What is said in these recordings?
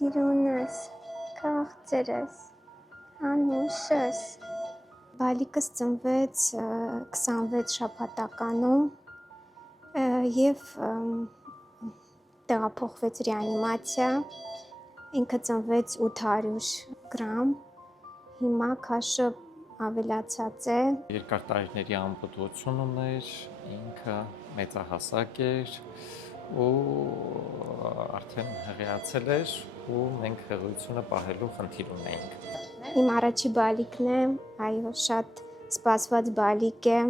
Տիրունս, քաղցրս, անուշս։ Բալիկս ծնվեց 26 շաբաթականում և տեղափոխվեց ռեանիմացիա, ինքը ծնվեց 800 գրամ, հիմա քաշը ավելացած է։ Երկար տարիների անպտղություն ուներ, ինքը մեծահասակ էր ու արդեն հղիացել էր ու մենք հղիությունը պահելու խնդիր ունեինք։ Իմ առաջի բալիկն է, այո, շատ սպասված բալիկ է,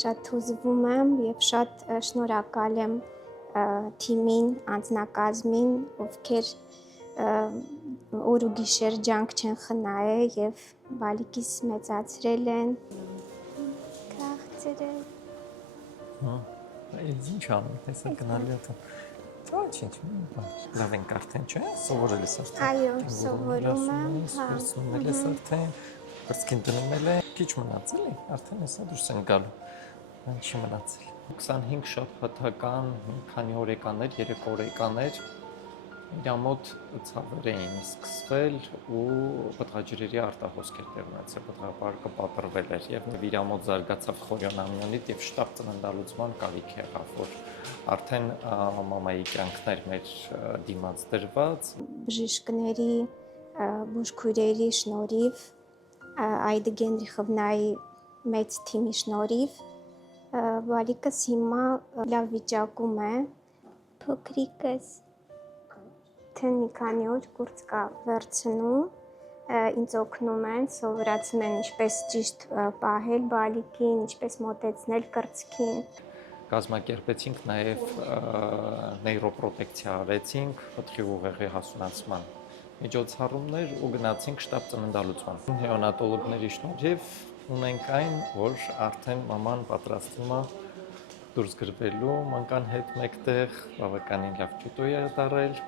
շատ հուզվում եմ և շատ շնորհակալ եմ թիմին, անձնակազմին, ովքեր օր ու գիշեր ջանք չեն խնայել և բալիկիս մեծացրել են։ Քաղցրս։ Ինչ անում, տեսա գնալի ատա։ Ինչ, լավ ենք արդեն, չէ՞, սովորել ես արդեն։ Այո, սովորում եմ, վերցնում ես արդեն, կրծքին դնում է, քիչ մնաց էլի, արդեն հեսա դուրս են գալու, բան չի մնացել։ 25 շաբաթական, մի քանի օրեկաներ, 3 օրեկաներ, իրա մոտ ցավեր էին սկսվել ու պտղաջրերի արտահոսք էր տեղ ունեցել, պտղապարկը պատռվել էր և իրա մոտ զարգացավ խորիոնամյոնիտ և շտապ ծննդալուծման կարիք եղավ, որ արդեն մամայի կյանքն էր մեր դիմաց դրված։ Բժիշկների, բուժքույրերի շնորհիվ, Այդը Գենրիխովնայի մեծ թիմի շնորհիվ բալիկս հիմա լավ վիճակում է, փոքրիկս մի քանի օր կուրծ կա վերցնում, ինձ օգնում են, սովորացնում են ինչպես ճիշտ պահել բալիկին, ինչպես մոտեցնել կրծքին։ Կազմակերպեցինք նաև նեյրոպրոտեկցիա արեցինք պտղի ուղեղի հասունացման միջոցառումներ ու գնացինք շտապ ծննդալուծման։ Նեոնատոլոգների շնորհիվ ունենք այն, որ արդեն մաման պատրաստվում է դուրս գրվելու մանկան հետ մեկտեղ, բավականին լավ ճուտո է տարել